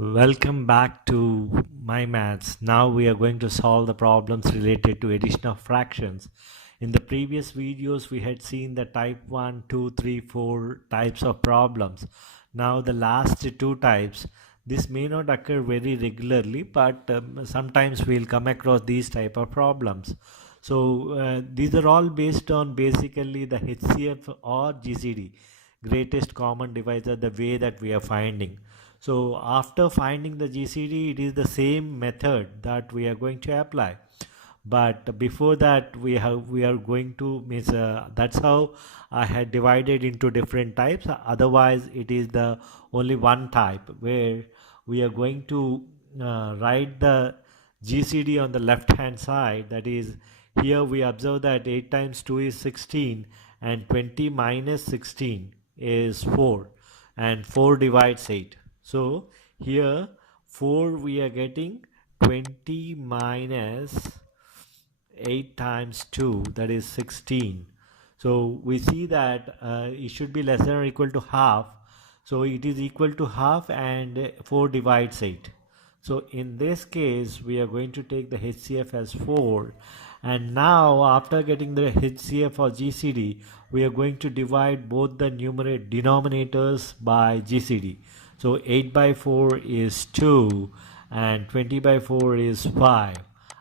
Welcome back to my maths. Now we are going to solve the problems related to addition of fractions. In the previous videos we had seen the type 1, 2, 3, 4 types of problems. Now the last two types, this may not occur very regularly, but sometimes we'll come across these type of problems. So these are all based on basically the HCF or GCD, greatest common divisor, the way that we are finding. So after finding the GCD, it is the same method that we are going to apply. But before that, we are going to means that's how I had divided into different types. Otherwise, it is the only one type where we are going to write the GCD on the left hand side. That is, here we observe that 8 times 2 is 16 and 20 minus 16 is 4 and 4 divides 8. So here 4 we are getting 20 minus 8 times 2, that is 16. So we see that it should be less than or equal to half. So it is equal to half and 4 divides 8. So in this case we are going to take the HCF as 4, and now after getting the HCF or GCD we are going to divide both the denominators by GCD. So 8 by 4 is 2 and 20 by 4 is 5.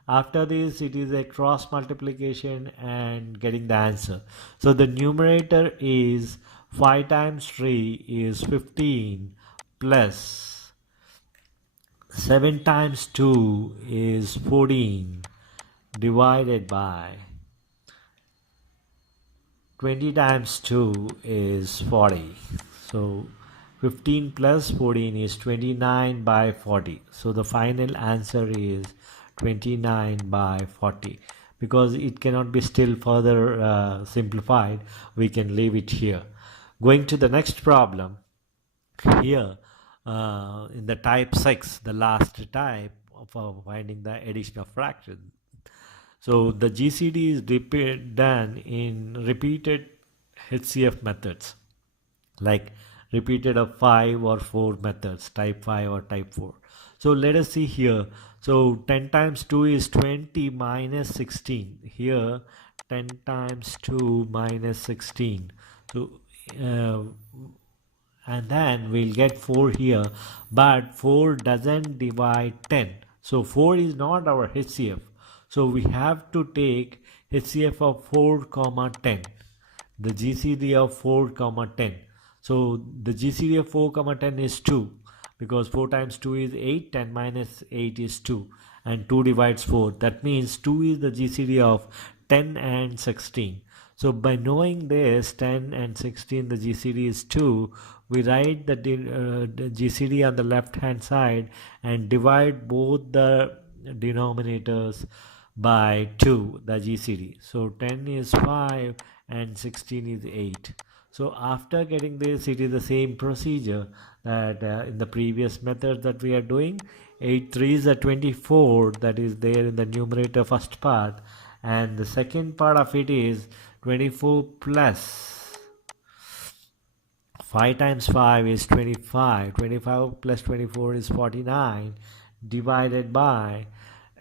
After this it is a cross multiplication and getting the answer. So the numerator is 5 times 3 is 15 plus 7 times 2 is 14 divided by 20 times 2 is 40. So 15 plus 14 is 29 by 40. So the final answer is 29 by 40. Because it cannot be still further simplified, we can leave it here. Going to the next problem, here in the type 6, the last type of finding the addition of fractions. So the GCD is done in repeated HCF methods, like repeated of 5 or 4 methods, type 5 or type 4. So let us see here. So 10 times 2 is 20 minus 16. Here 10 times 2 minus 16. So and then we'll get 4 here, but 4 doesn't divide 10. So 4 is not our HCF. So we have to take HCF of 4 comma 10, the GCD of 4 comma 10. So the GCD of 4 comma 10 is 2, because 4 times 2 is 8, 10 minus 8 is 2, and 2 divides 4. That means 2 is the GCD of 10 and 16. So by knowing this, 10 and 16, the GCD is 2, we write the GCD on the left hand side and divide both the denominators by 2, the GCD. So 10 is 5 and 16 is 8. So after getting this, it is the same procedure that in the previous method that we are doing. 8 3s are 24, that is there in the numerator first part, and the second part of it is 24 plus 5 times 5 is 25. 25 plus 24 is 49 divided by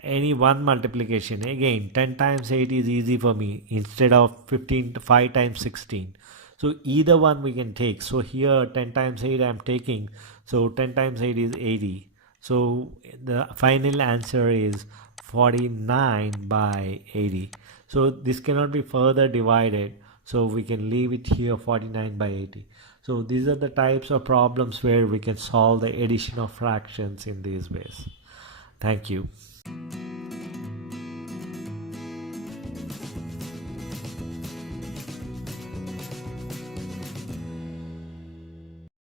any one multiplication. Again, 10 times 8 is easy for me instead of 5 times 16. So either one we can take. So here 10 times 8 I am taking. So 10 times 8 is 80. So the final answer is 49 by 80. So this cannot be further divided. So we can leave it here, 49 by 80. So these are the types of problems where we can solve the addition of fractions in these ways. Thank you.